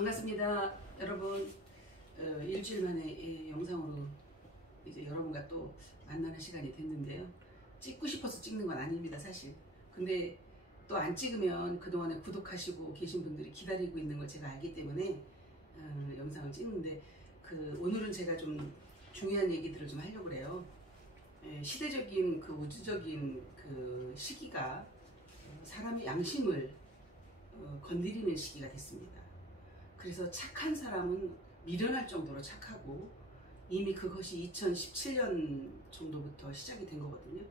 반갑습니다. 여러분, 일주일 만에 영상으로 이제 여러분과 또 만나는 시간이 됐는데요. 찍고 싶어서 찍는 건 아닙니다, 사실. 근데 또 안 찍으면 그동안에 구독하시고 계신 분들이 기다리고 있는 걸 제가 알기 때문에 영상을 찍는데, 오늘은 제가 좀 중요한 얘기들을 좀 하려고 그래요. 시대적인 우주적인 시기가 사람의 양심을 건드리는 시기가 됐습니다. 그래서 착한 사람은 미련할 정도로 착하고, 이미 그것이 2017년 정도부터 시작이 된 거거든요.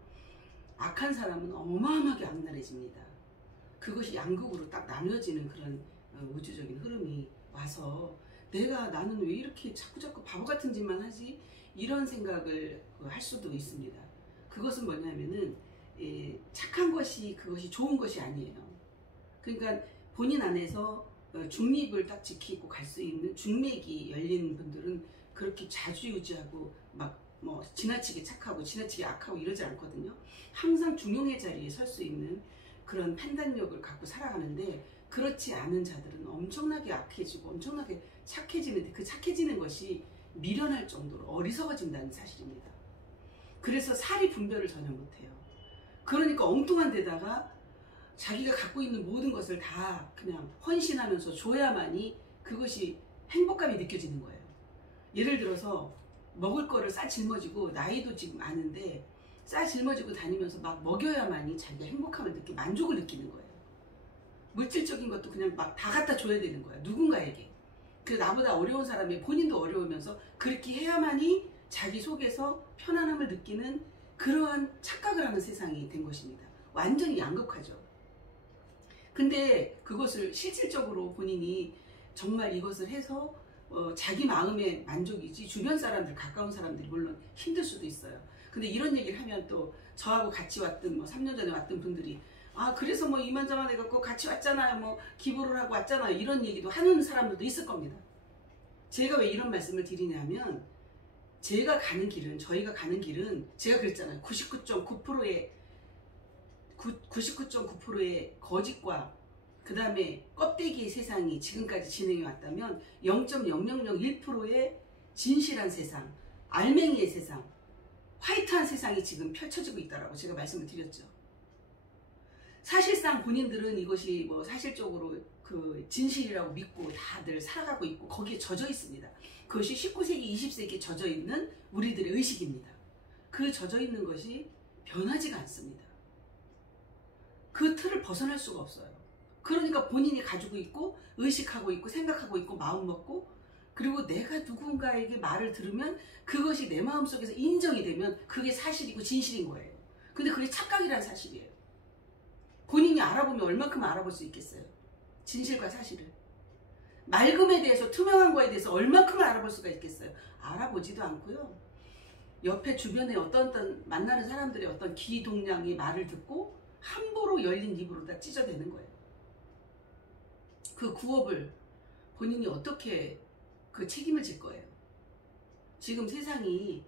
악한 사람은 어마어마하게 악랄해집니다. 그것이 양극으로 딱 나뉘어지는 그런 우주적인 흐름이 와서, 나는 왜 이렇게 자꾸 바보 같은 짓만 하지? 이런 생각을 할 수도 있습니다. 그것은 뭐냐면은 착한 것이 그것이 좋은 것이 아니에요. 그러니까 본인 안에서 중립을 딱 지키고 갈 수 있는 중맥이 열린 분들은 그렇게 좌지우지하고 지나치게 착하고 지나치게 악하고 이러지 않거든요. 항상 중용의 자리에 설 수 있는 그런 판단력을 갖고 살아가는데, 그렇지 않은 자들은 엄청나게 악해지고 엄청나게 착해지는데, 그 착해지는 것이 미련할 정도로 어리석어진다는 사실입니다. 그래서 사리 분별을 전혀 못해요. 그러니까 엉뚱한 데다가 자기가 갖고 있는 모든 것을 다 그냥 헌신하면서 줘야만이 그것이 행복감이 느껴지는 거예요. 예를 들어서 먹을 거를 싸 짊어지고, 나이도 지금 많은데 싸 짊어지고 다니면서 막 먹여야만이 자기가 행복함을 만족을 느끼는 거예요. 물질적인 것도 그냥 막 다 갖다 줘야 되는 거예요, 누군가에게. 나보다 어려운 사람이 본인도 어려우면서 그렇게 해야만이 자기 속에서 편안함을 느끼는 그러한 착각을 하는 세상이 된 것입니다. 완전히 양극화죠. 근데 그것을 실질적으로 본인이 정말 이것을 해서 자기 마음의 만족이지, 주변 사람들, 가까운 사람들이 물론 힘들 수도 있어요. 근데 이런 얘기를 하면 또 저하고 같이 왔던 3년 전에 왔던 분들이, 그래서 이만저만 해갖고 같이 왔잖아요, 기부를 하고 왔잖아요, 이런 얘기도 하는 사람들도 있을 겁니다. 제가 왜 이런 말씀을 드리냐면, 저희가 가는 길은 제가 그랬잖아요. 99.9%의 거짓과 그 다음에 껍데기의 세상이 지금까지 진행해 왔다면, 0.0001%의 진실한 세상, 알맹이의 세상, 화이트한 세상이 지금 펼쳐지고 있다라고 제가 말씀을 드렸죠. 사실상 본인들은 이것이 사실적으로 진실이라고 믿고 다들 살아가고 있고 거기에 젖어 있습니다. 그것이 19세기, 20세기에 젖어 있는 우리들의 의식입니다. 그 젖어 있는 것이 변하지가 않습니다. 그 틀을 벗어날 수가 없어요. 그러니까 본인이 가지고 있고 의식하고 있고 생각하고 있고 마음 먹고, 그리고 내가 누군가에게 말을 들으면 그것이 내 마음속에서 인정이 되면 그게 사실이고 진실인 거예요. 근데 그게 착각이라는 사실이에요. 본인이 알아보면 얼만큼 알아볼 수 있겠어요? 진실과 사실을. 맑음에 대해서, 투명한 거에 대해서 얼만큼 알아볼 수가 있겠어요? 알아보지도 않고요. 옆에 주변에 어떤 만나는 사람들의 어떤 기동량의 말을 듣고 함부로 열린 입으로 다 찢어대는 거예요. 그 구업을 본인이 어떻게 책임을 질 거예요? 지금 세상이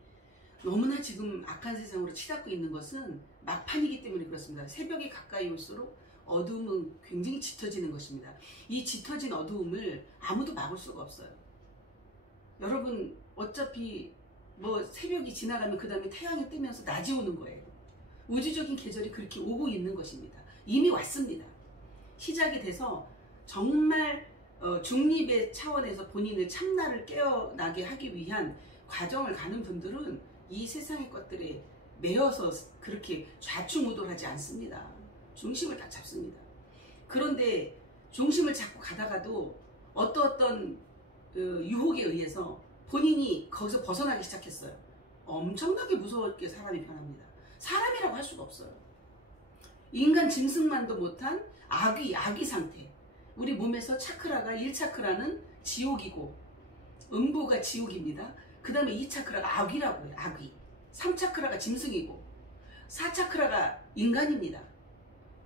너무나 지금 악한 세상으로 치닫고 있는 것은 막판이기 때문에 그렇습니다. 새벽이 가까이 올수록 어두움은 굉장히 짙어지는 것입니다. 이 짙어진 어두움을 아무도 막을 수가 없어요. 여러분, 어차피 새벽이 지나가면 그 다음에 태양이 뜨면서 낮이 오는 거예요. 우주적인 계절이 그렇게 오고 있는 것입니다. 이미 왔습니다. 시작이 돼서 정말 중립의 차원에서 본인의 참나를 깨어나게 하기 위한 과정을 가는 분들은 이 세상의 것들에 매여서 그렇게 좌충우돌하지 않습니다. 중심을 딱 잡습니다. 그런데 중심을 잡고 가다가도 어떤 유혹에 의해서 본인이 거기서 벗어나기 시작했어요. 엄청나게 무서웠게 사람이 변합니다. 사람이라고 할 수가 없어요. 인간 짐승만도 못한 아기 상태. 우리 몸에서 차크라가 1차크라는 지옥이고, 음부가 지옥입니다. 그 다음에 2차크라가 악이라고 해요. 악이. 3차크라가 짐승이고, 4차크라가 인간입니다.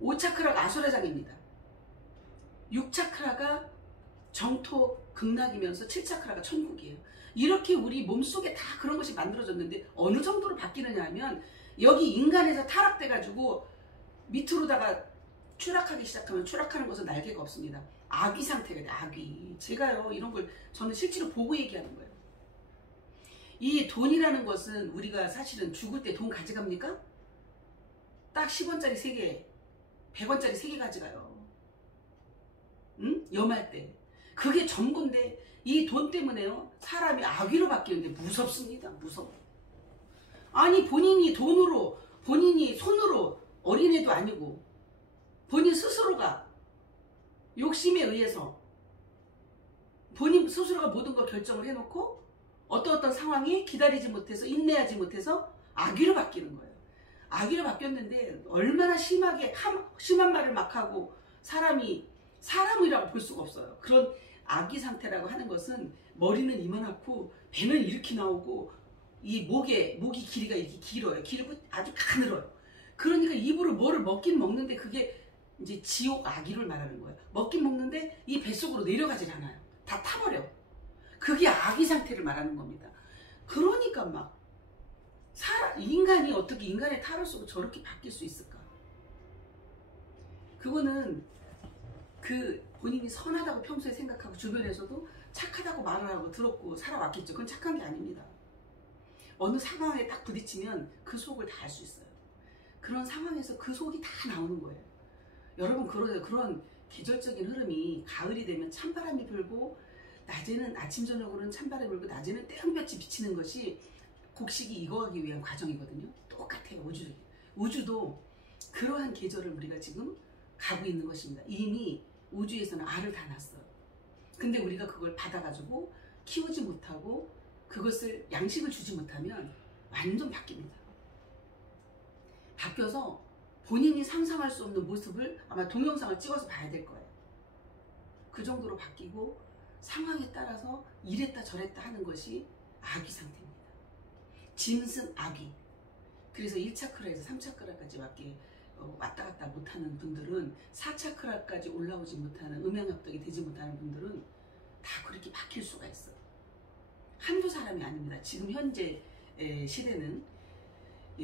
5차크라가 아수라장입니다. 6차크라가 정토 극락이면서 7차크라가 천국이에요. 이렇게 우리 몸속에 다 그런 것이 만들어졌는데, 어느 정도로 바뀌느냐 하면, 여기 인간에서 타락돼가지고 밑으로다가 추락하기 시작하면, 추락하는 것은 날개가 없습니다. 악귀 상태가 돼. 악귀. 제가요 이런 걸 저는 실제로 보고 얘기하는 거예요. 이 돈이라는 것은 우리가 사실은 죽을 때 돈 가져갑니까? 딱 10원짜리 3개 100원짜리 3개 가져가요. 응? 염할 때. 그게 전부인데 이 돈 때문에요 사람이 악귀로 바뀌는데 무섭습니다. 무서워. 아니 본인이 돈으로 본인이 손으로 어린애도 아니고 본인 스스로가 욕심에 의해서 본인 스스로가 모든 걸 결정을 해놓고 어떤 상황이 기다리지 못해서 인내하지 못해서 악귀로 바뀌는 거예요. 악귀로 바뀌었는데 얼마나 심한 말을 막 하고 사람이라고 볼 수가 없어요. 그런 악귀 상태라고 하는 것은 머리는 이만하고 배는 이렇게 나오고 이 목이 길이가 이렇게 길어요. 길고 아주 가늘어요. 그러니까 입으로 뭐를 먹긴 먹는데 그게 이제 지옥 악귀를 말하는 거예요. 먹긴 먹는데 이 뱃속으로 내려가질 않아요. 다 타버려. 그게 악귀 상태를 말하는 겁니다. 그러니까 막 인간이 어떻게 인간의 탈을 쏘고 저렇게 바뀔 수 있을까? 그거는 본인이 선하다고 평소에 생각하고 주변에서도 착하다고 말을 하고 들었고 살아왔겠죠. 그건 착한 게 아닙니다. 어느 상황에 딱 부딪히면 그 속을 다 알 수 있어요. 그런 상황에서 그 속이 다 나오는 거예요. 여러분 그런 계절적인 흐름이 가을이 되면 찬바람이 불고 낮에는 아침 저녁으로는 찬바람이 불고 낮에는 태양볕이 비치는 것이 곡식이 익어가기 위한 과정이거든요. 똑같아요. 우주도 그러한 계절을 우리가 지금 가고 있는 것입니다. 이미 우주에서는 알을 다 낳았어요. 근데 우리가 그걸 받아가지고 키우지 못하고 그것을 양식을 주지 못하면 완전 바뀝니다. 바뀌어서 본인이 상상할 수 없는 모습을 아마 동영상을 찍어서 봐야 될 거예요. 그 정도로 바뀌고 상황에 따라서 이랬다 저랬다 하는 것이 악귀 상태입니다. 짐승 악귀. 그래서 1차크라에서 3차크라까지 왔다 갔다 못하는 분들은 4차크라까지 올라오지 못하는 음양합덕이 되지 못하는 분들은 다 그렇게 바뀔 수가 있어요. 한두 사람이 아닙니다. 지금 현재 시대는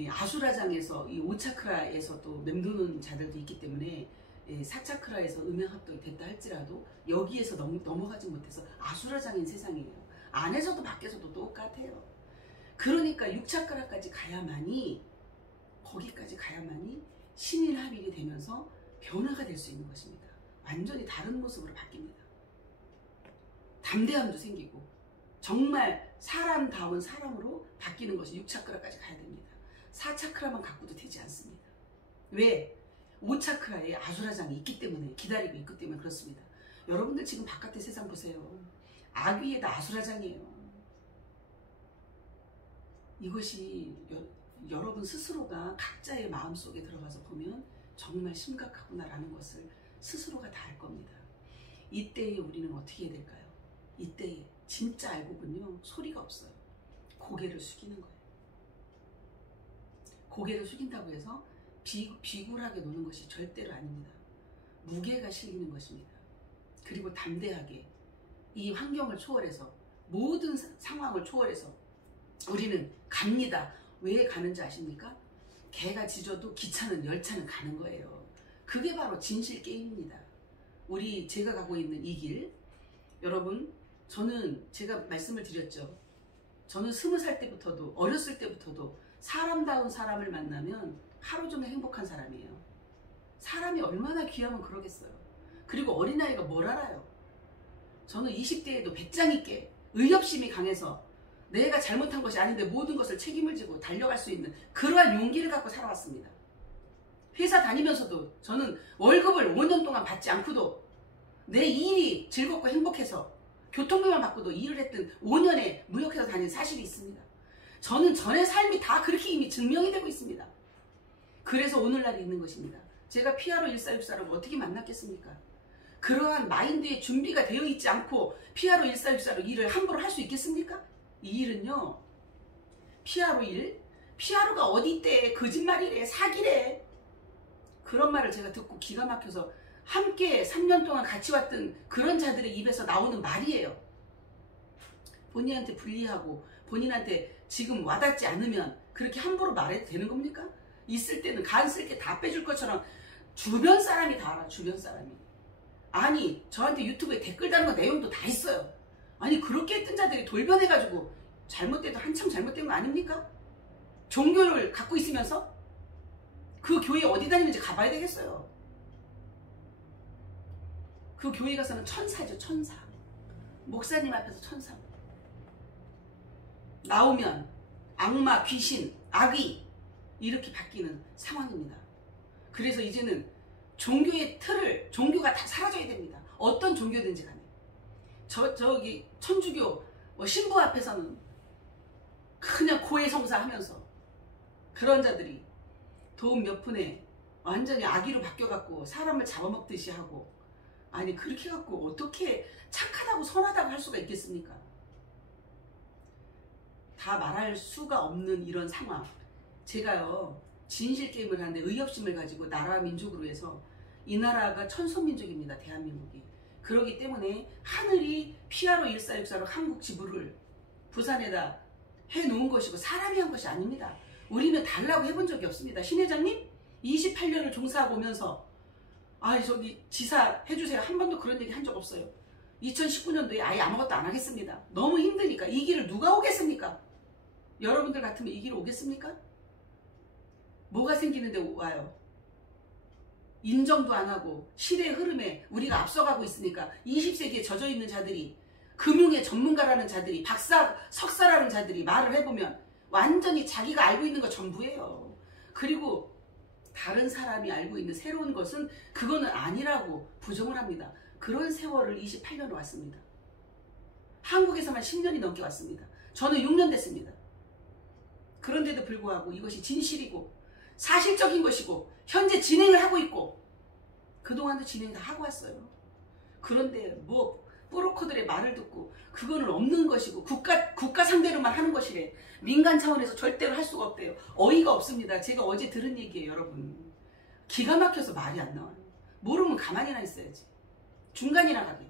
아수라장에서 이 5차크라에서 또 맴도는 자들도 있기 때문에 4차크라에서 음양합덕이 됐다 할지라도 여기에서 넘어가지 못해서 아수라장인 세상이에요. 안에서도 밖에서도 똑같아요. 그러니까 6차크라까지 거기까지 가야만이 신일합일이 되면서 변화가 될 수 있는 것입니다. 완전히 다른 모습으로 바뀝니다. 담대함도 생기고 정말 사람다운 사람으로 바뀌는 것이 6차크라까지 가야 됩니다. 4차크라만 갖고도 되지 않습니다. 왜? 5차크라에 아수라장이 있기 때문에 기다리고 있기 때문에 그렇습니다. 여러분들 지금 바깥의 세상 보세요. 악귀에다 아수라장이에요. 이것이 여러분 스스로가 각자의 마음속에 들어가서 보면 정말 심각하구나라는 것을 스스로가 다 알 겁니다. 이때에 우리는 어떻게 해야 될까요? 이때에 진짜 알고군요. 소리가 없어요. 고개를 숙이는 거예요. 고개를 숙인다고 해서 비굴하게 노는 것이 절대로 아닙니다. 무게가 실리는 것입니다. 그리고 담대하게 이 환경을 초월해서 모든 상황을 초월해서 우리는 갑니다. 왜 가는지 아십니까? 개가 짖어도 기차는 열차는 가는 거예요. 그게 바로 진실 게임입니다. 제가 가고 있는 이 길, 여러분 제가 말씀을 드렸죠. 저는 20살 때부터도 어렸을 때부터도 사람다운 사람을 만나면 하루 종일 행복한 사람이에요. 사람이 얼마나 귀하면 그러겠어요. 그리고 어린아이가 뭘 알아요. 저는 20대에도 배짱 있게 의협심이 강해서 내가 잘못한 것이 아닌데 모든 것을 책임을 지고 달려갈 수 있는 그러한 용기를 갖고 살아왔습니다. 회사 다니면서도 저는 월급을 5년 동안 받지 않고도 내 일이 즐겁고 행복해서 교통비만 받고도 일을 했던 5년에 무역회사 다닌 사실이 있습니다. 저는 전의 삶이 다 그렇게 이미 증명이 되고 있습니다. 그래서 오늘날이 있는 것입니다. 제가 피아로 1464를 어떻게 만났겠습니까? 그러한 마인드의 준비가 되어 있지 않고 피아로 1464로 일을 함부로 할 수 있겠습니까? 이 일은요, 피아로가 어디 있대, 거짓말이래, 사기래, 그런 말을 제가 듣고 기가 막혀서 함께 3년 동안 같이 왔던 그런 자들의 입에서 나오는 말이에요. 본인한테 불리하고 본인한테 지금 와닿지 않으면 그렇게 함부로 말해도 되는 겁니까? 있을 때는 간 쓸 게 다 빼줄 것처럼 주변 사람이 다 알아. 주변 사람이 아니 저한테 유튜브에 댓글 다는 거 내용도 다 있어요. 아니 그렇게 했던 자들이 돌변해가지고 잘못돼도 한참 잘못된 거 아닙니까? 종교를 갖고 있으면서 그 교회 어디 다니는지 가봐야 되겠어요. 그 교회 가서는 천사죠, 천사. 목사님 앞에서 천사. 나오면 악마, 귀신, 악의 이렇게 바뀌는 상황입니다. 그래서 이제는 종교의 틀을, 종교가 다 사라져야 됩니다. 어떤 종교든지 간에. 저기 천주교 신부 앞에서는 그냥 고해성사 하면서 그런 자들이 돈 몇 푼에 완전히 악의로 바뀌어갖고 사람을 잡아먹듯이 하고, 아니 그렇게 갖고 어떻게 착하다고 선하다고 할 수가 있겠습니까? 다 말할 수가 없는 이런 상황. 제가요 진실게임을 하는데 의협심을 가지고 나라 민족으로 해서 이 나라가 천선민족입니다. 대한민국이. 그러기 때문에 하늘이 피아로 1464로 한국 지부를 부산에다 해놓은 것이고 사람이 한 것이 아닙니다. 우리는 달라고 해본 적이 없습니다. 신 회장님 28년을 종사하고 오면서 저기 지사 해주세요 한 번도 그런 얘기 한 적 없어요. 2019년도에 아예 아무것도 안 하겠습니다. 너무 힘드니까. 이 길을 누가 오겠습니까? 여러분들 같으면 이 길을 오겠습니까? 뭐가 생기는데 와요? 인정도 안 하고 시대의 흐름에 우리가 앞서가고 있으니까 20세기에 젖어있는 자들이, 금융의 전문가라는 자들이, 박사, 석사라는 자들이 말을 해보면 완전히 자기가 알고 있는 거 전부예요. 그리고 다른 사람이 알고 있는 새로운 것은 그거는 아니라고 부정을 합니다. 그런 세월을 28년을 왔습니다. 한국에서만 10년이 넘게 왔습니다. 저는 6년 됐습니다. 그런데도 불구하고 이것이 진실이고 사실적인 것이고 현재 진행을 하고 있고 그동안도 진행 다 하고 왔어요. 그런데 뭐 브로커들의 말을 듣고 그거는 없는 것이고 국가 상대로만 하는 것이래. 민간 차원에서 절대로 할 수가 없대요. 어이가 없습니다. 제가 어제 들은 얘기예요, 여러분. 기가 막혀서 말이 안 나와요. 모르면 가만히나 있어야지. 중간이나 가게.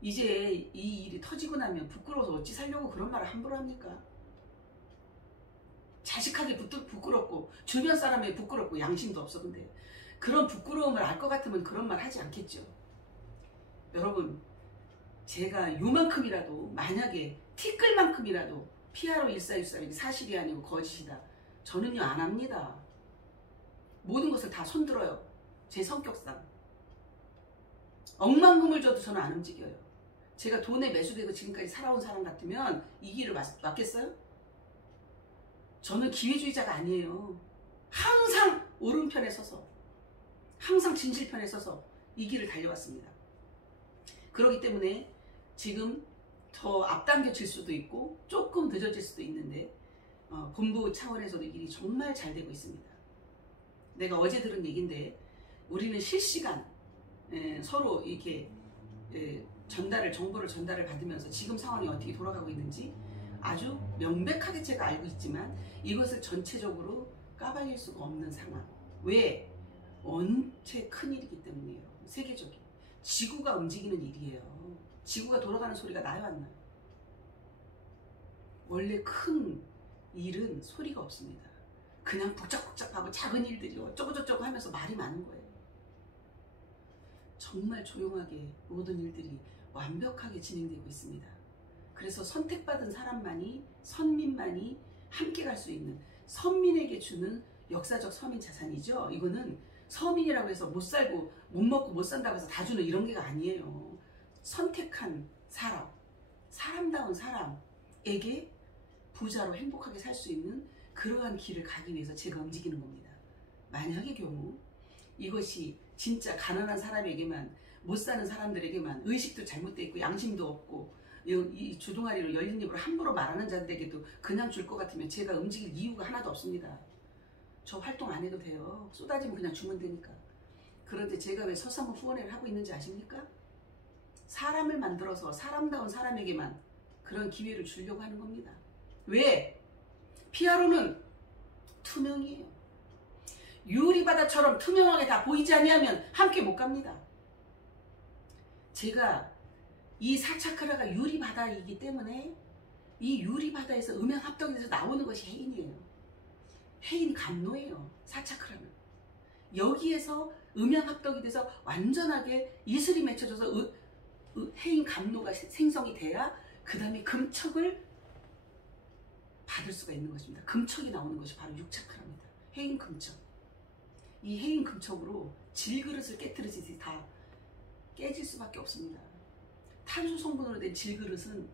이제 이 일이 터지고 나면 부끄러워서 어찌 살려고 그런 말을 함부로 합니까? 자식하게 부끄럽고 주변 사람에게 부끄럽고 양심도 없어. 근데 그런 부끄러움을 알 것 같으면 그런 말 하지 않겠죠. 여러분, 제가 요만큼이라도 만약에 티끌만큼이라도 피아로 1464이 사실이 아니고 거짓이다, 저는요 안 합니다. 모든 것을 다 손들어요. 제 성격상. 억만금을 줘도 저는 안 움직여요. 제가 돈에 매수되고 지금까지 살아온 사람 같으면 이 길을 맞겠어요? 저는 기회주의자가 아니에요. 항상 오른편에 서서, 항상 진실편에 서서 이 길을 달려왔습니다. 그렇기 때문에 지금 더 앞당겨질 수도 있고 조금 늦어질 수도 있는데 본부 차원에서도 이 길이 정말 잘 되고 있습니다. 내가 어제 들은 얘기인데 우리는 실시간 서로 이렇게 정보를 전달을 받으면서 지금 상황이 어떻게 돌아가고 있는지 아주 명백하게 제가 알고 있지만 이것을 전체적으로 까발릴 수가 없는 상황. 왜? 원체 큰일이기 때문이에요. 세계적인. 지구가 움직이는 일이에요. 지구가 돌아가는 소리가 나요, 안 나요? 원래 큰 일은 소리가 없습니다. 그냥 복잡복잡하고 작은 일들이 어쩌고저쩌고 하면서 말이 많은 거예요. 정말 조용하게 모든 일들이 완벽하게 진행되고 있습니다. 그래서 선택받은 사람만이, 선민만이 함께 갈 수 있는, 선민에게 주는 역사적 서민 자산이죠. 이거는 서민이라고 해서 못 살고 못 먹고 못 산다고 해서 다 주는 이런 게가 아니에요. 선택한 사람, 사람다운 사람에게 부자로 행복하게 살 수 있는 그러한 길을 가기 위해서 제가 움직이는 겁니다. 만약의 경우 이것이 진짜 가난한 사람에게만, 못 사는 사람들에게만, 의식도 잘못되어 있고 양심도 없고 이 주둥아리로 열린 입으로 함부로 말하는 자들에게도 그냥 줄 것 같으면 제가 움직일 이유가 하나도 없습니다. 저 활동 안 해도 돼요. 쏟아지면 그냥 주면 되니까. 그런데 제가 왜 서사무 후원회를 하고 있는지 아십니까? 사람을 만들어서 사람다운 사람에게만 그런 기회를 주려고 하는 겁니다. 왜? 피아로는 투명이에요. 유리바다처럼 투명하게 다 보이지 아니하면 함께 못 갑니다. 제가 이 사차크라가 유리바다이기 때문에 이 유리바다에서 음양합덕이 돼서 나오는 것이 해인이에요. 해인 감로예요. 사차크라는. 여기에서 음양합덕이 돼서 완전하게 이슬이 맺혀져서 해인 감로가 생성이 돼야 그 다음에 금척을 받을 수가 있는 것입니다. 금척이 나오는 것이 바로 6차크라입니다. 해인 금척. 이 해인 금척으로 질그릇을 깨뜨리듯이 다 깨질 수밖에 없습니다. 탄소 성분으로 된 질그릇은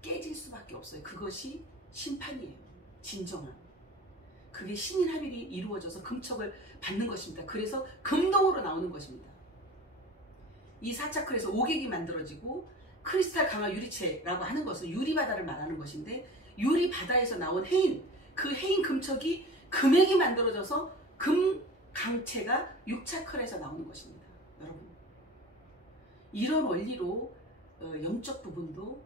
깨질 수밖에 없어요. 그것이 심판이에요. 진정한. 그게 신인합일이 이루어져서 금척을 받는 것입니다. 그래서 금동으로 나오는 것입니다. 이 4차크에서 오객이 만들어지고 크리스탈 강화 유리체라고 하는 것은 유리바다를 말하는 것인데, 유리바다에서 나온 해인, 그 해인 금척이 금액이 만들어져서 금 강체가 6차크에서 나오는 것입니다. 여러분, 이런 원리로 영적 부분도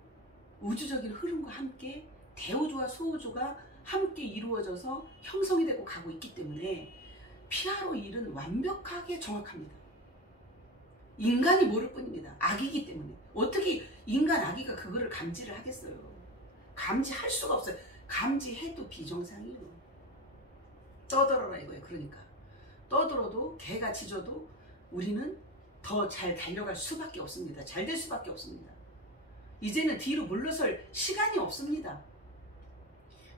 우주적인 흐름과 함께 대우주와 소우주가 함께 이루어져서 형성이 되고 가고 있기 때문에 피아로 일은 완벽하게 정확합니다. 인간이 모를 뿐입니다. 악이기 때문에. 어떻게 인간 아기가 그거를 감지를 하겠어요? 감지할 수가 없어요. 감지해도 비정상이에요. 떠들어라 이거예요. 그러니까 떠들어도 개가 짖어도 우리는 더 잘 달려갈 수밖에 없습니다. 잘 될 수밖에 없습니다. 이제는 뒤로 물러설 시간이 없습니다.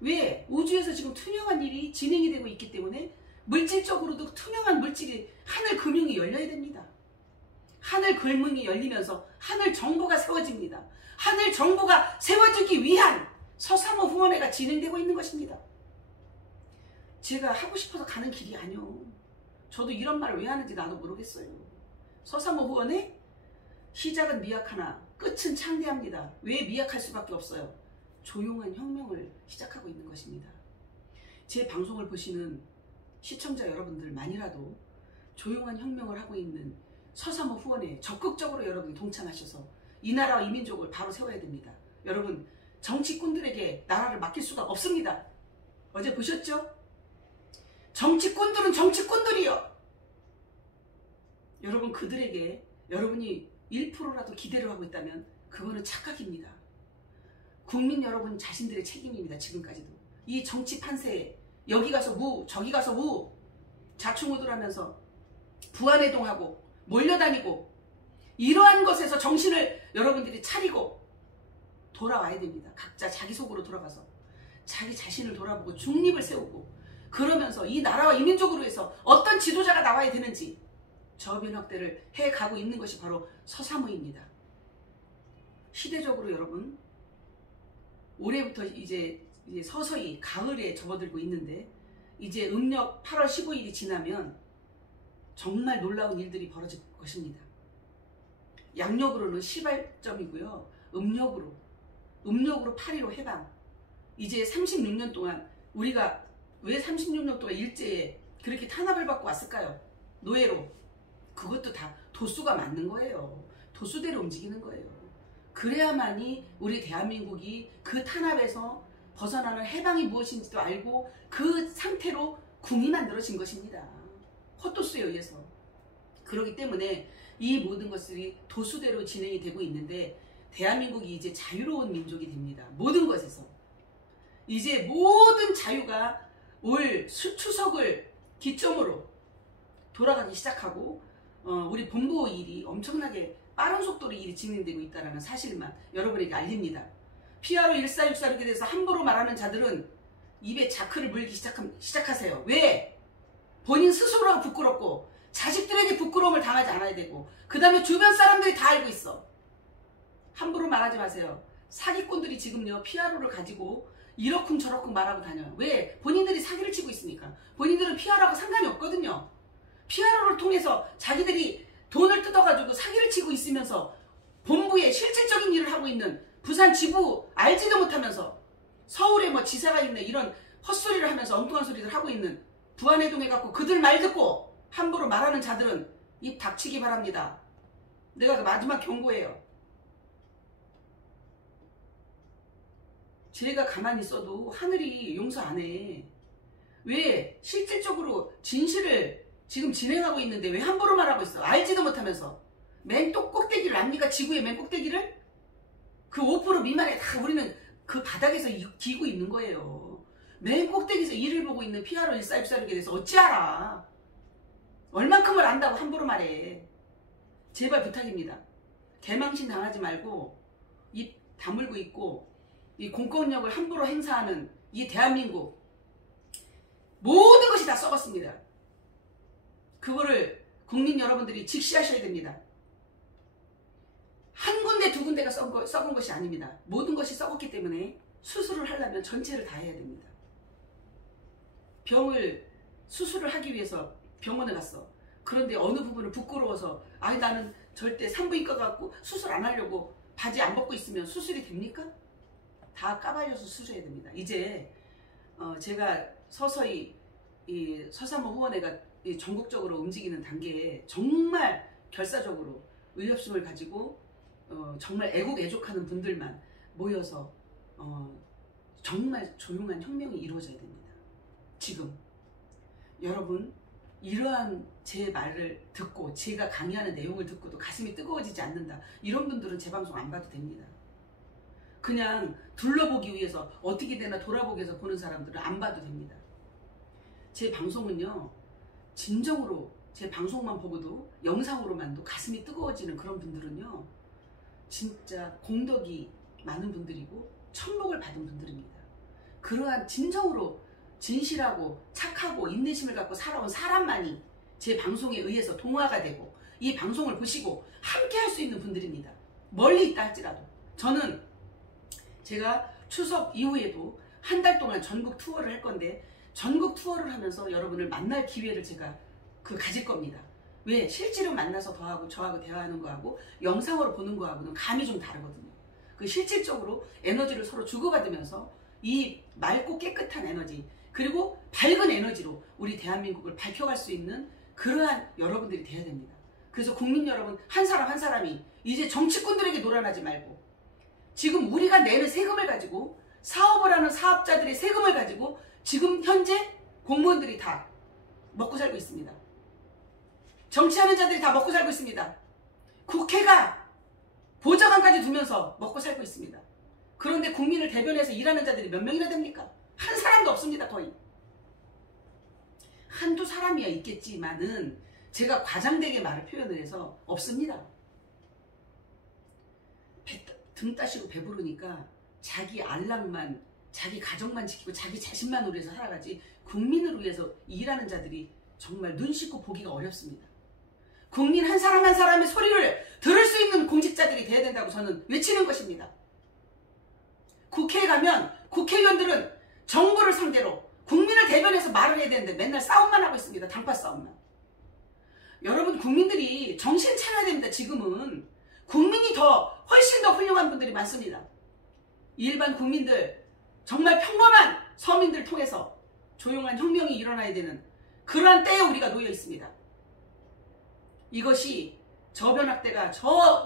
왜? 우주에서 지금 투명한 일이 진행이 되고 있기 때문에 물질적으로도 투명한 물질이, 하늘 금융이 열려야 됩니다. 하늘 금융이 열리면서 하늘 정보가 세워집니다. 하늘 정보가 세워지기 위한 서사모 후원회가 진행되고 있는 것입니다. 제가 하고 싶어서 가는 길이 아니요. 저도 이런 말을 왜 하는지 나도 모르겠어요. 서사모 후원회 시작은 미약하나 끝은 창대합니다. 왜 미약할 수밖에 없어요? 조용한 혁명을 시작하고 있는 것입니다. 제 방송을 보시는 시청자 여러분들만이라도 조용한 혁명을 하고 있는 서사모 후원에 적극적으로 여러분이 동참하셔서 이 나라와 이 민족을 바로 세워야 됩니다. 여러분, 정치꾼들에게 나라를 맡길 수가 없습니다. 어제 보셨죠? 정치꾼들은 정치꾼들이요. 여러분, 그들에게 여러분이 1%라도 기대를 하고 있다면 그거는 착각입니다. 국민 여러분 자신들의 책임입니다. 지금까지도. 이 정치 판세에 여기 가서 무, 저기 가서 무, 자충우돌하면서 부안해동하고 몰려다니고, 이러한 것에서 정신을 여러분들이 차리고 돌아와야 됩니다. 각자 자기 속으로 돌아가서 자기 자신을 돌아보고 중립을 세우고, 그러면서 이 나라와 이 민족으로 해서 어떤 지도자가 나와야 되는지 저변 확대를 해가고 있는 것이 바로 서사모입니다. 시대적으로 여러분, 올해부터 이제 서서히 가을에 접어들고 있는데, 이제 음력 8월 15일이 지나면 정말 놀라운 일들이 벌어질 것입니다. 양력으로는 시발점이고요. 음력으로 8.15 해방. 이제 36년 동안 우리가 왜 36년 동안 일제에 그렇게 탄압을 받고 왔을까요? 노예로. 그것도 다 도수가 맞는 거예요. 도수대로 움직이는 거예요. 그래야만이 우리 대한민국이 그 탄압에서 벗어나는 해방이 무엇인지도 알고 그 상태로 궁이 만들어진 것입니다. 헛도수에 의해서. 그렇기 때문에 이 모든 것들이 도수대로 진행이 되고 있는데, 대한민국이 이제 자유로운 민족이 됩니다. 모든 것에서. 이제 모든 자유가 올 추석을 기점으로 돌아가기 시작하고, 우리 본부 일이 엄청나게 빠른 속도로 일이 진행되고 있다는 사실만 여러분에게 알립니다. 피아로 1464 이렇게 돼서 함부로 말하는 자들은 입에 자크를 물기 시작하세요. 왜? 본인 스스로가 부끄럽고 자식들에게 부끄러움을 당하지 않아야 되고, 그 다음에 주변 사람들이 다 알고 있어. 함부로 말하지 마세요. 사기꾼들이 지금요 피아로를 가지고 이러쿵저러쿵 말하고 다녀요. 왜? 본인들이 사기를 치고 있으니까. 본인들은 피아로하고 상관이 없거든요. 피아로를 통해서 자기들이 돈을 뜯어가지고 사기를 치고 있으면서 본부에 실질적인 일을 하고 있는 부산 지부 알지도 못하면서 서울에 뭐 지사가 있네 이런 헛소리를 하면서 엉뚱한 소리를 하고 있는 부안해동해갖고 그들 말 듣고 함부로 말하는 자들은 입 닥치기 바랍니다. 내가 그 마지막 경고예요. 제가 가만히 있어도 하늘이 용서 안 해. 왜? 실질적으로 진실을 지금 진행하고 있는데 왜 함부로 말하고 있어? 알지도 못하면서. 맨 꼭대기를 압니까? 지구의 맨 꼭대기를? 그 5% 미만에 다 우리는 그 바닥에서 기고 있는 거예요. 맨 꼭대기에서 일을 보고 있는 피아로 1464에 대해서 어찌 알아? 얼만큼을 안다고 함부로 말해. 제발 부탁입니다. 개망신 당하지 말고 입 다물고 있고 이 공권력을 함부로 행사하는 이 대한민국 모든 것이 다 썩었습니다. 그거를 국민 여러분들이 직시하셔야 됩니다. 한 군데 두 군데가 썩은 것이 아닙니다. 모든 것이 썩었기 때문에 수술을 하려면 전체를 다 해야 됩니다. 병을 수술을 하기 위해서 병원에 갔어. 그런데 어느 부분을 부끄러워서 아니 나는 절대 산부인과 갖고 수술 안 하려고 바지 안 벗고 있으면 수술이 됩니까? 다 까발려서 수술해야 됩니다. 이제 제가 서서히 이 서산모 후원회가 전국적으로 움직이는 단계에 정말 결사적으로 의협심을 가지고 정말 애국애족하는 분들만 모여서 정말 조용한 혁명이 이루어져야 됩니다. 지금 여러분 이러한 제 말을 듣고 제가 강의하는 내용을 듣고도 가슴이 뜨거워지지 않는다. 이런 분들은 제 방송 안 봐도 됩니다. 그냥 둘러보기 위해서 어떻게 되나 돌아보기 위해서 보는 사람들은 안 봐도 됩니다. 제 방송은요. 진정으로 제 방송만 보고도 영상으로만도 가슴이 뜨거워지는 그런 분들은요. 진짜 공덕이 많은 분들이고 천복을 받은 분들입니다. 그러한 진정으로 진실하고 착하고 인내심을 갖고 살아온 사람만이 제 방송에 의해서 동화가 되고 이 방송을 보시고 함께 할 수 있는 분들입니다. 멀리 있다 할지라도. 저는 제가 추석 이후에도 한 달 동안 전국 투어를 할 건데 전국 투어를 하면서 여러분을 만날 기회를 제가 가질 겁니다. 왜? 실제로 만나서 저하고 대화하는 거하고 영상으로 보는 거하고는 감이 좀 다르거든요. 실질적으로 에너지를 서로 주고받으면서 이 맑고 깨끗한 에너지 그리고 밝은 에너지로 우리 대한민국을 밝혀갈 수 있는 그러한 여러분들이 돼야 됩니다. 그래서 국민 여러분 한 사람 한 사람이 이제 정치꾼들에게 놀아나지 말고 지금 우리가 내는 세금을 가지고 사업을 하는 사업자들의 세금을 가지고 지금 현재 공무원들이 다 먹고 살고 있습니다. 정치하는 자들이 다 먹고 살고 있습니다. 국회가 보좌관까지 두면서 먹고 살고 있습니다. 그런데 국민을 대변해서 일하는 자들이 몇 명이나 됩니까? 한 사람도 없습니다. 거의. 한두 사람이야 있겠지만은 제가 과장되게 말을 표현을 해서 없습니다. 등 따시고 배부르니까 자기 안락만 자기 가정만 지키고 자기 자신만 위해서 살아가지 국민을 위해서 일하는 자들이 정말 눈 씻고 보기가 어렵습니다. 국민 한 사람 한 사람의 소리를 들을 수 있는 공직자들이 돼야 된다고 저는 외치는 것입니다. 국회에 가면 국회의원들은 정부를 상대로 국민을 대변해서 말을 해야 되는데 맨날 싸움만 하고 있습니다. 당파 싸움만. 여러분 국민들이 정신 차려야 됩니다. 지금은 국민이 훨씬 더 훌륭한 분들이 많습니다. 일반 국민들 정말 평범한 서민들 통해서 조용한 혁명이 일어나야 되는 그러한 때에 우리가 놓여 있습니다. 이것이 저변학대가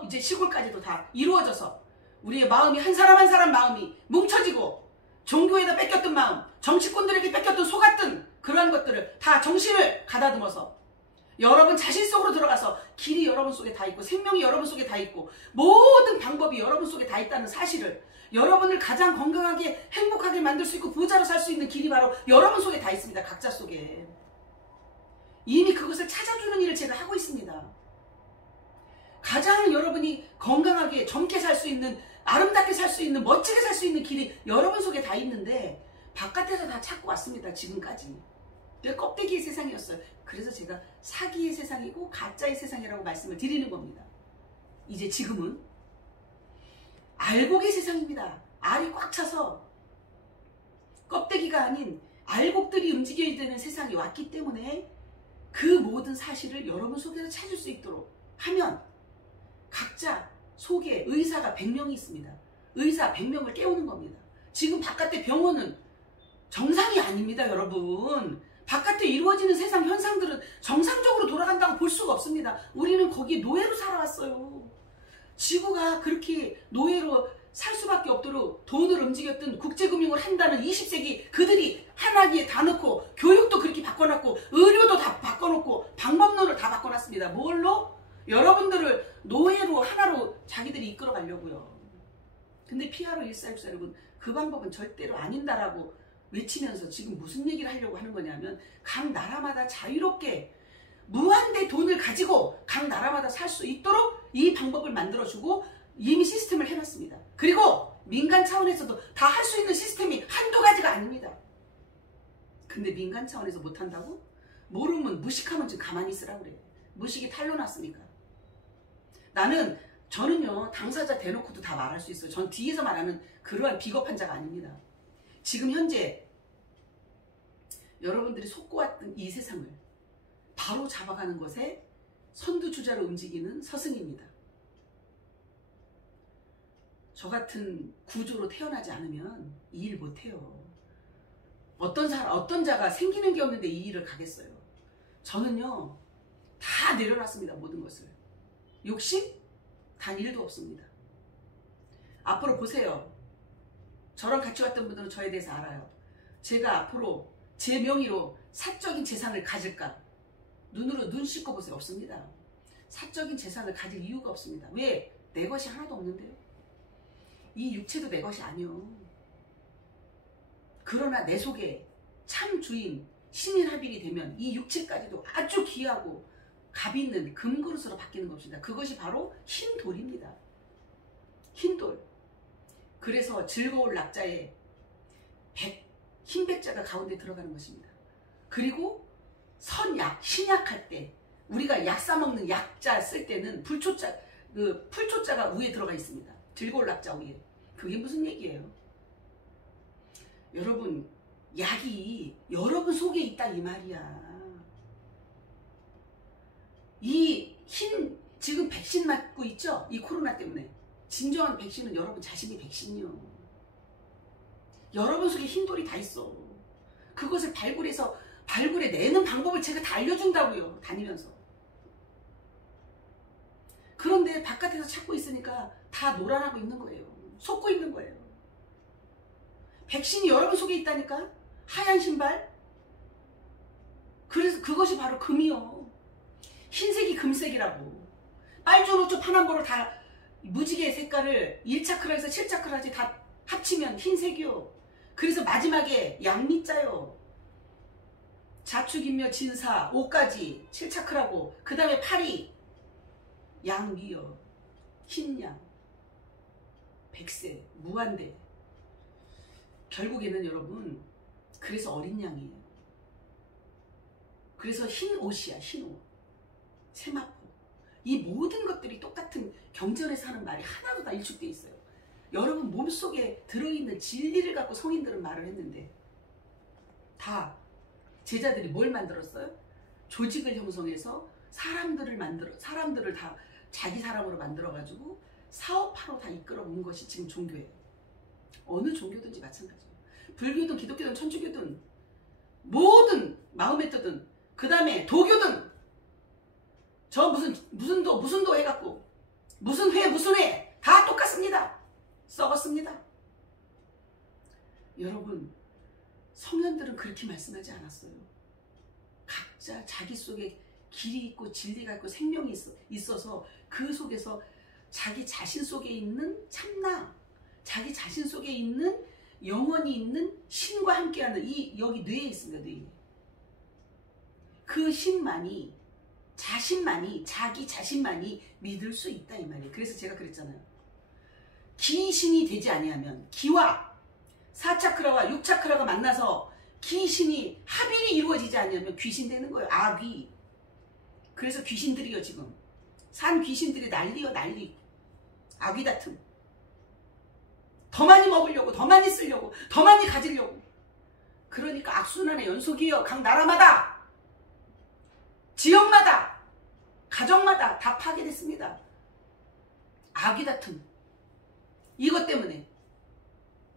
이제 시골까지도 다 이루어져서 우리의 마음이 한 사람 한 사람 마음이 뭉쳐지고 종교에다 뺏겼던 마음, 정치꾼들에게 뺏겼던 속았던 그러한 것들을 다 정신을 가다듬어서 여러분 자신 속으로 들어가서 길이 여러분 속에 다 있고 생명이 여러분 속에 다 있고 모든 방법이 여러분 속에 다 있다는 사실을 여러분을 가장 건강하게 행복하게 만들 수 있고 부자로 살 수 있는 길이 바로 여러분 속에 다 있습니다. 각자 속에. 이미 그것을 찾아주는 일을 제가 하고 있습니다. 가장 여러분이 건강하게 젊게 살 수 있는 아름답게 살 수 있는 멋지게 살 수 있는 길이 여러분 속에 다 있는데 바깥에서 다 찾고 왔습니다. 지금까지. 껍데기의 세상이었어요. 그래서 제가 사기의 세상이고 가짜의 세상이라고 말씀을 드리는 겁니다. 이제 지금은 알곡의 세상입니다. 알이 꽉 차서 껍데기가 아닌 알곡들이 움직여야 되는 세상이 왔기 때문에 그 모든 사실을 여러분 속에서 찾을 수 있도록 하면 각자 속에 의사가 100명이 있습니다. 의사 100명을 깨우는 겁니다. 지금 바깥의 병원은 정상이 아닙니다. 여러분. 바깥에 이루어지는 세상 현상들은 정상적으로 돌아간다고 볼 수가 없습니다. 우리는 거기 노예로 살아왔어요. 지구가 그렇게 노예로 살 수밖에 없도록 돈을 움직였던 국제금융을 한다는 20세기 그들이 하나기에 다 넣고 교육도 그렇게 바꿔놨고 의료도 다 바꿔놓고 방법론을 다 바꿔놨습니다. 뭘로? 여러분들을 노예로 하나로 자기들이 이끌어 가려고요. 근데 피아로 1464 여러분 그 방법은 절대로 아닌다라고 외치면서 지금 무슨 얘기를 하려고 하는 거냐면 각 나라마다 자유롭게 무한대 돈을 가지고 각 나라마다 살 수 있도록 이 방법을 만들어주고 이미 시스템을 해놨습니다. 그리고 민간 차원에서도 다 할 수 있는 시스템이 한두 가지가 아닙니다. 근데 민간 차원에서 못한다고? 모르면 무식하면 좀 가만히 있으라고 그래. 무식이 탈로 났으니까. 저는요 당사자 대놓고도 다 말할 수 있어요. 전 뒤에서 말하는 그러한 비겁한 자가 아닙니다. 지금 현재 여러분들이 속고왔던 이 세상을 바로 잡아가는 것에 선두주자로 움직이는 스승입니다. 저 같은 구조로 태어나지 않으면 이 일 못해요. 어떤 자가 생기는 게 없는데 이 일을 가겠어요. 저는요 다 내려놨습니다. 모든 것을. 욕심? 단 1도 없습니다. 앞으로 보세요. 저랑 같이 왔던 분들은 저에 대해서 알아요. 제가 앞으로 제 명의로 사적인 재산을 가질까? 눈으로 눈 씻고 보세요. 없습니다. 사적인 재산을 가질 이유가 없습니다. 왜? 내 것이 하나도 없는데요. 이 육체도 내 것이 아니요. 그러나 내 속에 참 주인 신인 합일이 되면 이 육체까지도 아주 귀하고 값 있는 금그릇으로 바뀌는 것입니다. 그것이 바로 흰돌입니다. 흰돌. 그래서 즐거울 낙자에 흰백자가 가운데 들어가는 것입니다. 그리고 선약, 신약할 때 우리가 약 싸먹는 약자 쓸 때는 풀초자, 풀초자가 위에 들어가 있습니다. 즐거울 낙자 위에. 그게 무슨 얘기예요? 여러분, 약이 여러분 속에 있다 이 말이야. 지금 백신 맞고 있죠? 이 코로나 때문에. 진정한 백신은 여러분 자신이 백신이요. 여러분 속에 흰돌이 다 있어. 그것을 발굴해내는 방법을 제가 다 알려준다고요. 다니면서. 그런데 바깥에서 찾고 있으니까 다 노란하고 있는 거예요. 속고 있는 거예요. 백신이 여러분 속에 있다니까? 하얀 신발? 그래서 그것이 바로 금이요. 흰색이 금색이라고. 빨주노초 파남보로 다 무지개 색깔을 1차크라에서 7차크라까지 다 합치면 흰색이요. 그래서 마지막에 양미자요. 자축인묘 진사 5까지 7차크라고. 그 다음에 팔이 양미요. 흰양 백세 무한대. 결국에는 여러분 그래서 어린 양이에요. 그래서 흰 옷이야. 흰 옷. 세마포. 이 모든 것들이 똑같은 경전에서 하는 말이 하나도 다 일축되어 있어요. 여러분 몸속에 들어있는 진리를 갖고 성인들은 말을 했는데 다 제자들이 뭘 만들었어요? 조직을 형성해서 사람들을 다 자기 사람으로 만들어가지고 사업하러 다 이끌어 온 것이 지금 종교예요. 어느 종교든지 마찬가지예요. 불교든 기독교든 천주교든 모든 마음의 뜻은 그 다음에 도교든 저 무슨 도 해갖고 무슨 회 다 똑같습니다. 썩었습니다. 여러분 성현들은 그렇게 말씀하지 않았어요. 각자 자기 속에 길이 있고 진리가 있고 생명이 있어서 그 속에서 자기 자신 속에 있는 참나, 자기 자신 속에 있는 영원히 있는 신과 함께하는 여기 뇌에 있습니다. 뇌에. 그 신만이 자기 자신만이 믿을 수 있다 이 말이에요. 그래서 제가 그랬잖아요. 기신이 되지 아니하면 기와 4차크라와 6차크라가 만나서 기신이 합일이 이루어지지 않으면 귀신 되는 거예요. 악귀. 그래서 귀신들이요 지금 산 귀신들이 난리요 난리. 악귀 다툼. 더 많이 먹으려고 더 많이 쓰려고 더 많이 가지려고. 그러니까 악순환의 연속이요. 각 나라마다 지역마다 가정마다 다 파괴됐습니다. 악귀 다툼. 이것 때문에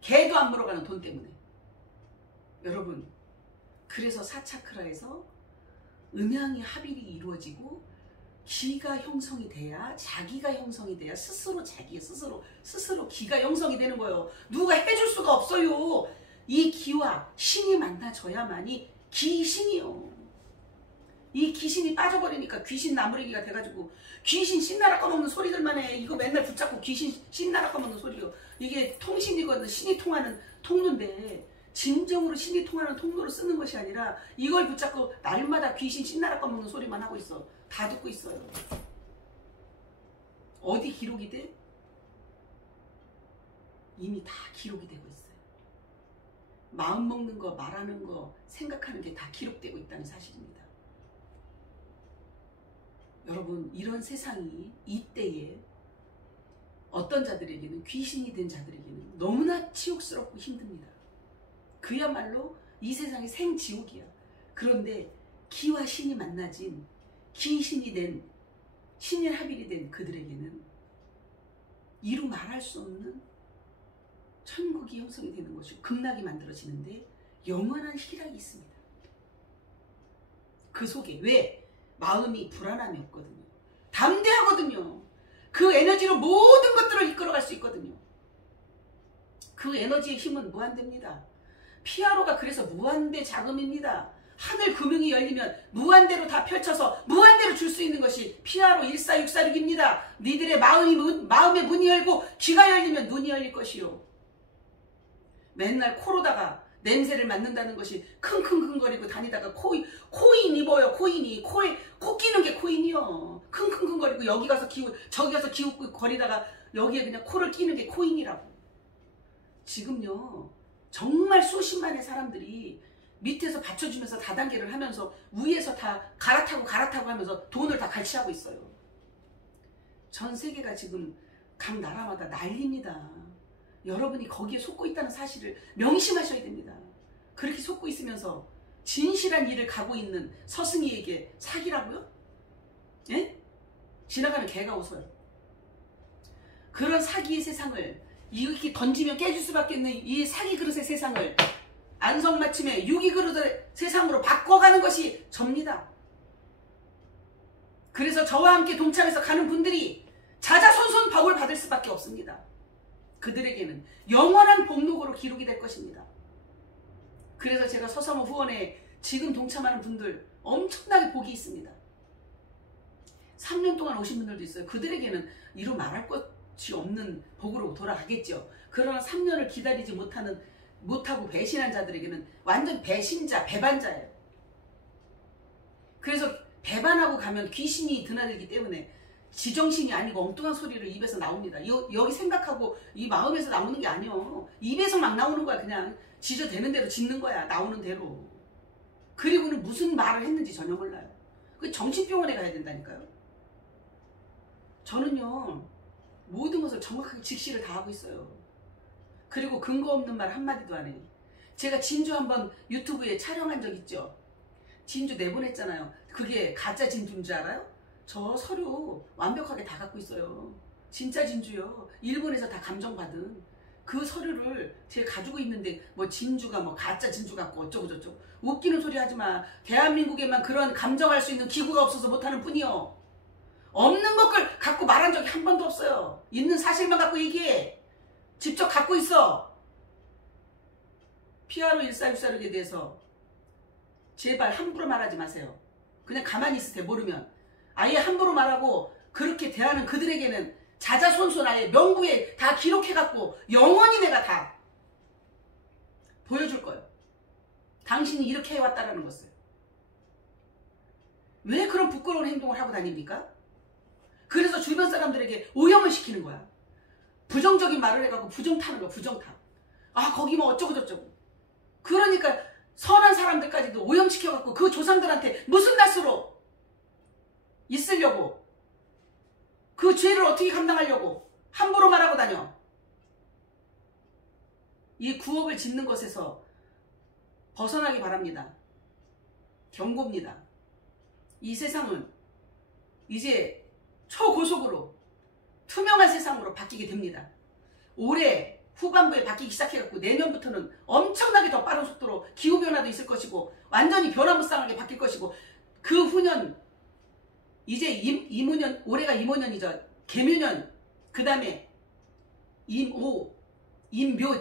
개도 안 물어가는 돈 때문에. 여러분 그래서 4차크라에서 음양이 합일이 이루어지고 기가 형성이 돼야 자기가 형성이 돼야 스스로 기가 형성이 되는 거예요. 누가 해줄 수가 없어요. 이 기와 신이 만나져야만이 기신이요. 이 기신이 빠져버리니까 귀신 나무래기가 돼가지고 귀신 신나라 까먹는 소리들만 해. 이거 맨날 붙잡고 귀신 신나라 까먹는 소리요. 이게 통신이거든. 신이 통하는 통로인데 진정으로 신이 통하는 통로로 쓰는 것이 아니라 이걸 붙잡고 날마다 귀신 신나라 꺼먹는 소리만 하고 있어. 다 듣고 있어요. 어디 기록이 돼? 이미 다 기록이 되고 있어요. 마음 먹는 거, 말하는 거, 생각하는 게 다 기록되고 있다는 사실입니다. 여러분, 이런 세상이 이때에 어떤 자들에게는, 귀신이 된 자들에게는 너무나 치욕스럽고 힘듭니다. 그야말로 이 세상이 생지옥이야. 그런데 기와 신이 만나진, 귀신이 된, 신일합일이 된 그들에게는 이루 말할 수 없는 천국이 형성이 되는 것이고 극락이 만들어지는데 영원한 희락이 있습니다. 그 속에 왜? 마음이 불안함이 없거든요. 담대하거든요. 그 에너지로 모든 것들을 이끌어갈 수 있거든요. 그 에너지의 힘은 무한대입니다. 피아로가 그래서 무한대 자금입니다. 하늘 금융이 열리면 무한대로 다 펼쳐서 무한대로 줄 수 있는 것이 피아로 14646입니다. 니들의 마음의 문이 열고 귀가 열리면 눈이 열릴 것이요. 맨날 코로다가 냄새를 맡는다는 것이 킁킁킁거리고 다니다가 코인 입어요. 코인이 코 끼는 게 코인이요. 킁킁킁거리고 여기 가서 저기 가서 기웃고 거리다가 여기에 그냥 코를 끼는 게 코인이라고. 지금요 정말 수십만의 사람들이 밑에서 받쳐주면서 다단계를 하면서 위에서 다 갈아타고 하면서 돈을 다 갈취하고 있어요. 전 세계가 지금 각 나라마다 난립니다. 여러분이 거기에 속고 있다는 사실을 명심하셔야 됩니다. 그렇게 속고 있으면서 진실한 일을 가고 있는 서승이에게 사기라고요? 예? 지나가는 개가 웃어요. 그런 사기의 세상을 이렇게 던지면 깨질 수밖에 없는 이 사기 그릇의 세상을 안성맞춤의 유기 그릇의 세상으로 바꿔가는 것이 접니다. 그래서 저와 함께 동참해서 가는 분들이 자자손손 복을 받을 수밖에 없습니다. 그들에게는 영원한 복록으로 기록이 될 것입니다. 그래서 제가 서성호 후원에 지금 동참하는 분들 엄청나게 복이 있습니다. 3년 동안 오신 분들도 있어요. 그들에게는 이루 말할 것이 없는 복으로 돌아가겠죠. 그러나 3년을 기다리지 못하고 배신한 자들에게는 완전 배신자, 배반자예요. 그래서 배반하고 가면 귀신이 드나들기 때문에 지정신이 아니고 엉뚱한 소리를 입에서 나옵니다. 여기 생각하고 이 마음에서 나오는 게 아니요. 입에서 막 나오는 거야. 그냥 지저대는 대로 짓는 거야. 나오는 대로. 그리고는 무슨 말을 했는지 전혀 몰라요. 그 정신병원에 가야 된다니까요. 저는요 모든 것을 정확하게 직시를 다 하고 있어요. 그리고 근거 없는 말 한마디도 안 해요. 제가 진주 한번 유튜브에 촬영한 적 있죠. 진주 내보냈잖아요. 그게 가짜 진주인 줄 알아요? 저 서류 완벽하게 다 갖고 있어요. 진짜 진주요. 일본에서 다 감정받은 그 서류를 제가 가지고 있는데 뭐 진주가 뭐 가짜 진주 같고 어쩌고 저쩌고 웃기는 소리 하지마. 대한민국에만 그런 감정할 수 있는 기구가 없어서 못하는 뿐이요. 없는 것을 갖고 말한 적이 한 번도 없어요. 있는 사실만 갖고 얘기해. 직접 갖고 있어. 피아로 14646에 대해서 제발 함부로 말하지 마세요. 그냥 가만히 있으세요. 모르면. 아예 함부로 말하고 그렇게 대하는 그들에게는 자자손손 아예 명부에 다 기록해갖고 영원히 내가 다 보여줄 거예요. 당신이 이렇게 해왔다라는 것을. 왜 그런 부끄러운 행동을 하고 다닙니까? 그래서 주변 사람들에게 오염을 시키는 거야. 부정적인 말을 해갖고 부정타는 거야. 부정타. 아 거기 뭐 어쩌고 저쩌고. 그러니까 선한 사람들까지도 오염시켜갖고 그 조상들한테 무슨 낯으로 있으려고 그 죄를 어떻게 감당하려고 함부로 말하고 다녀. 이 구업을 짓는 것에서 벗어나기 바랍니다. 경고입니다. 이 세상은 이제 초고속으로 투명한 세상으로 바뀌게 됩니다. 올해 후반부에 바뀌기 시작해갖고 내년부터는 엄청나게 더 빠른 속도로 기후변화도 있을 것이고 완전히 변화무쌍하게 바뀔 것이고 그 후년 이제 임오년, 올해가 임오년이죠. 개묘년, 그 다음에 임오, 임묘,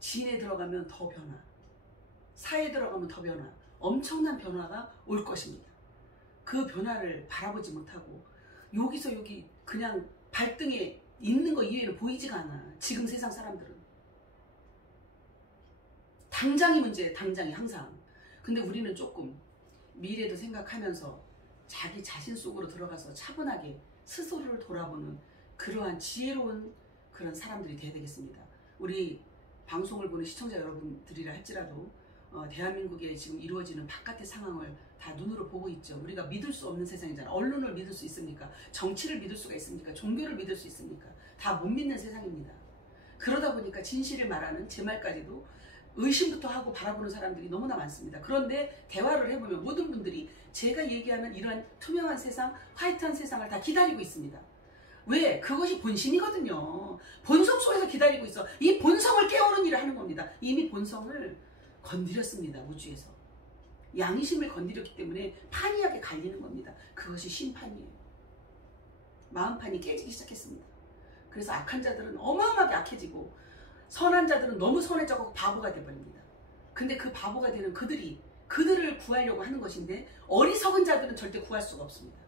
진에 들어가면 더 변화, 사에 들어가면 더 변화, 엄청난 변화가 올 것입니다. 그 변화를 바라보지 못하고 여기 그냥 발등에 있는 거 이외에는 보이지가 않아. 지금 세상 사람들은. 당장이 문제예요. 당장이 항상. 근데 우리는 조금 미래도 생각하면서 자기 자신 속으로 들어가서 차분하게 스스로를 돌아보는 그러한 지혜로운 그런 사람들이 돼야 되겠습니다. 우리 방송을 보는 시청자 여러분들이라 할지라도 대한민국에 지금 이루어지는 바깥의 상황을 다 눈으로 보고 있죠. 우리가 믿을 수 없는 세상이잖아요. 언론을 믿을 수 있습니까? 정치를 믿을 수가 있습니까? 종교를 믿을 수 있습니까? 다 못 믿는 세상입니다. 그러다 보니까 진실을 말하는 제 말까지도 의심부터 하고 바라보는 사람들이 너무나 많습니다. 그런데 대화를 해보면 모든 분들이 제가 얘기하는 이러한 투명한 세상, 화이트한 세상을 다 기다리고 있습니다. 왜? 그것이 본심이거든요. 본성 속에서 기다리고 있어. 이 본성을 깨우는 일을 하는 겁니다. 이미 본성을 건드렸습니다. 우주에서. 양심을 건드렸기 때문에 판이하게 갈리는 겁니다. 그것이 심판이에요. 마음판이 깨지기 시작했습니다. 그래서 악한 자들은 어마어마하게 악해지고 선한 자들은 너무 선해져서 바보가 되어버립니다. 근데 그 바보가 되는 그들을 구하려고 하는 것인데 어리석은 자들은 절대 구할 수가 없습니다.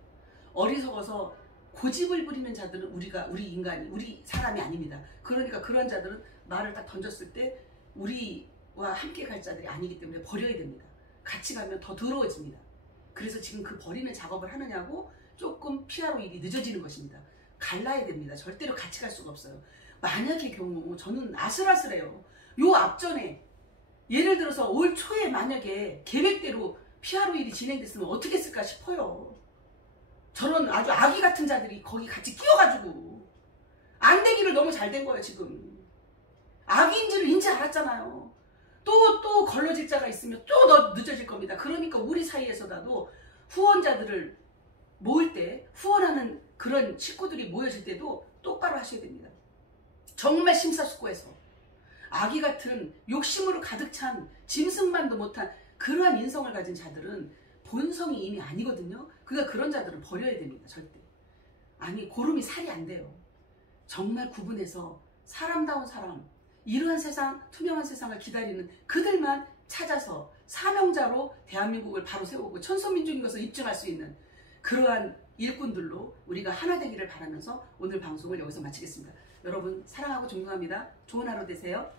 어리석어서 고집을 부리는 자들은 우리 사람이 아닙니다. 그러니까 그런 자들은 말을 딱 던졌을 때 우리와 함께 갈 자들이 아니기 때문에 버려야 됩니다. 같이 가면 더 더러워집니다. 그래서 지금 그 버리는 작업을 하느냐고 조금 피아로 일이 늦어지는 것입니다. 갈라야 됩니다. 절대로 같이 갈 수가 없어요. 만약의 경우 저는 아슬아슬해요. 요 앞전에 예를 들어서 올 초에 만약에 계획대로 피아로 일이 진행됐으면 어떻게 했을까 싶어요. 저런 아주 아기 같은 자들이 거기 같이 끼어가지고 안 되기를 너무 잘 된 거예요. 지금 아기인지를 인지 알았잖아요. 또 걸러질 자가 있으면 또 늦어질 겁니다. 그러니까 우리 사이에서라도 후원자들을 모을 때 후원하는 그런 식구들이 모여질 때도 똑바로 하셔야 됩니다. 정말 심사숙고해서 아기 같은 욕심으로 가득 찬 짐승만도 못한 그러한 인성을 가진 자들은 본성이 이미 아니거든요. 그러니까 그런 자들은 버려야 됩니다. 절대. 아니 고름이 살이 안 돼요. 정말 구분해서 사람다운 사람, 이러한 세상, 투명한 세상을 기다리는 그들만 찾아서 사명자로 대한민국을 바로 세우고 천선민족인 것을 입증할 수 있는 그러한 일꾼들로 우리가 하나 되기를 바라면서 오늘 방송을 여기서 마치겠습니다. 여러분 사랑하고 존경합니다. 좋은 하루 되세요.